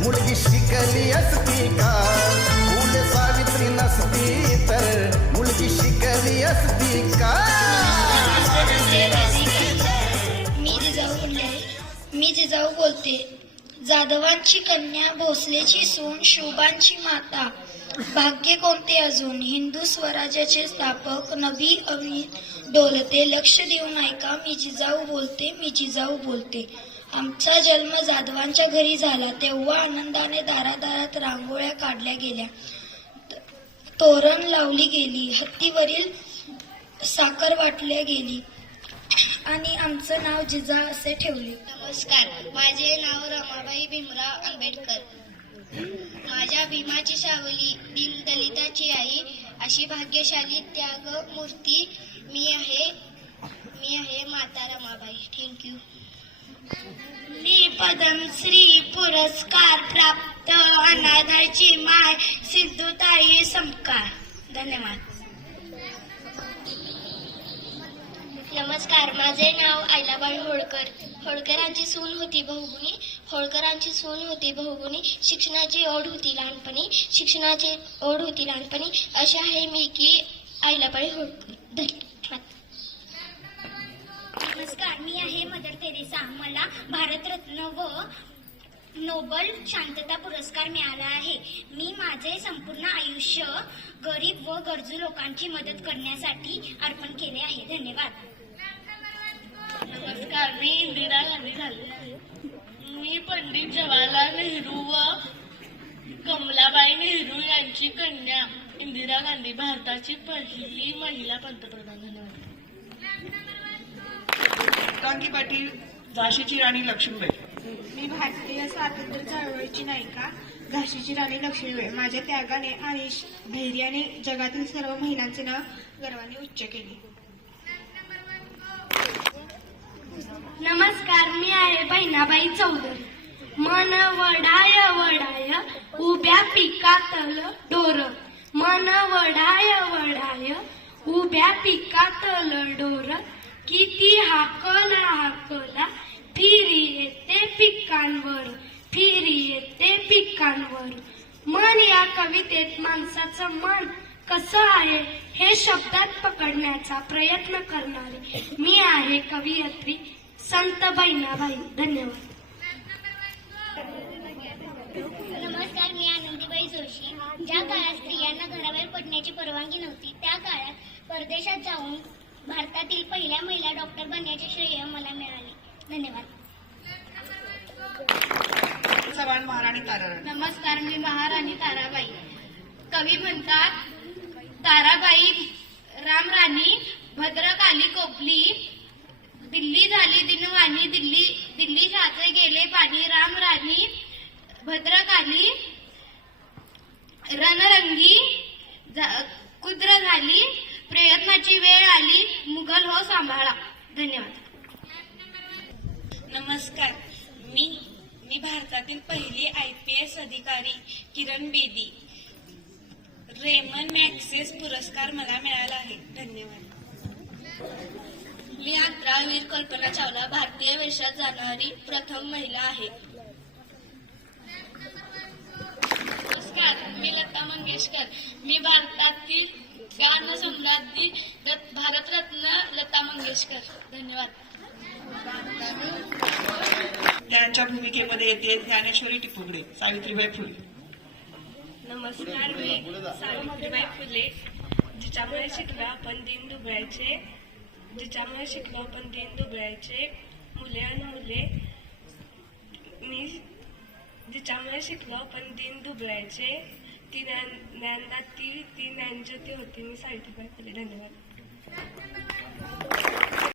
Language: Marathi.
मुलगी शिकली असती का? फुले सावित्री नसती तर मुलगी शिकली असती का? मी जिजाऊ बोलते. जाधवांची कन्या, भोसलेची सून, शोभांची माता, भाग्य कोणते अजून? हिंदू स्वराज्याचे स्थापक नबी अमीन डोलते. लक्ष देऊन ऐका, मी जिजाऊ बोलते, मी जिजाऊ बोलते. आमचा जन्म जाधवांच्या घरी झाला तेव्हा आनंदाने दारादारात रांगोळ्या काढल्या गेल्या, तोरण लावली गेली, हत्तीवरील साखर वाटल्या गेली आणि आमचं नाव जिजा असे ठेवले. नमस्कार, माझे नाव रमाबाई भीमराव आंबेडकर. माझ्या भीमाची सावली, दीनदलिताची आई, अशी भाग्यशाली त्याग मूर्ती मी आहे माता रमाबाई. थँक्यू. मी पद्मश्री पुरस्कार प्राप्त अनाथाची माय सिद्धूताई समकार. धन्यवाद. नमस्कार, माझे नाव आयलाबाई होळकर. होळकरांची सून होती बहुगुणी. शिक्षणाची ओढ होती लहानपणी. अशी आहे मी की आयलाबाई होळकर. धन्यवाद. नमस्कार, मी आहे मदर तेरेसा. मला भारतरत्न व नोबल शांतता पुरस्कार मिळाला आहे. मी माझे संपूर्ण आयुष्य गरीब व गरजू लोकांची मदत करण्यासाठी अर्पण केले आहे. धन्यवाद. नमस्कार, मी इंदिरा गांधी झाले आहे. मी पंडित जवाहरलाल नेहरू व कमलाबाई नेहरू यांची कन्या इंदिरा गांधी, भारताची पहिली महिला पंतप्रधान. धन्यवाद. एकांकी पाटील, झाशीची राणी लक्ष्मीबाई. मी भारतीय स्वातंत्र्य चळवळीची नायिका झाशीची राणी लक्ष्मीबाई. माझ्या त्यागाने आणि धैर्याने जगातील सर्व महिलांचे नाव गर्वाने उच्च केले. नमस्कार, मी आहे बहिणाबाई चौधरी. मन वडाय वडाय उभ्या पिकातल डोर, मन वडाय उभ्या पिकातल डोर, किती हाकला फिरी येते पिकांवर. मन या कवितेत माणसाचं मन कसं आहे हे शब्दात पकडण्याचा प्रयत्न करणारे मी आहे कवयित्री संत बहिणाबाई. धन्यवाद. नमस्कार, मी आनंदीबाई जोशी. ज्या काळात स्त्रियांना घराबाहेर पडण्याची परवानगी नव्हती त्या काळात परदेशात जाऊन भारतातील पहिल्या महिला डॉक्टर बनण्याचे श्रेय मला मिळाले. धन्यवाद. सवान महाराणी ताराराणी. नमस्कार, मी महाराणी ताराबाई. कवी म्हणतात, ताराबाई रामराणी भद्रकाली कोपली, दिल्ली झाली दिनवाणी, दिल्ली साचे गेले पाणी, रामराणी भद्रकाली रणरंगी कुद्र झाली, प्रयत्नाची वेळ आली, मुघल हो सांभाळा. धन्यवाद. नमस्कार, मी भारतातील पहिली IPS अधिकारी किरण बेदी. रेमन मॅक्सेस पुरस्कार मला मिळाला आहे. धन्यवाद. मी अंतराळवीर कल्पना चावला, भारतीय वेशात जाणारी प्रथम महिला आहे. नमस्कार, मी लता मंगेशकर. मी भारतातील गान सम्राज्ञी भारतरत्न लता मंगेशकर. धन्यवाद. त्यांच्या भूमिकेमध्ये येते ज्ञानेश्वरी टिपूगडे, सावित्रीबाई फुले. नमस्कार, मी सावित्रीबाई फुले. जिच्यामुळे शिकलो आपण दिन दुबळायचे, मुले आणि मुले. जिच्यामुळे शिकलो आपण दिन दुबळायचे, ती ज्ञानदाती ती ज्ञानज्योती होती. मी सावित्रीबाई फुले. धन्यवाद.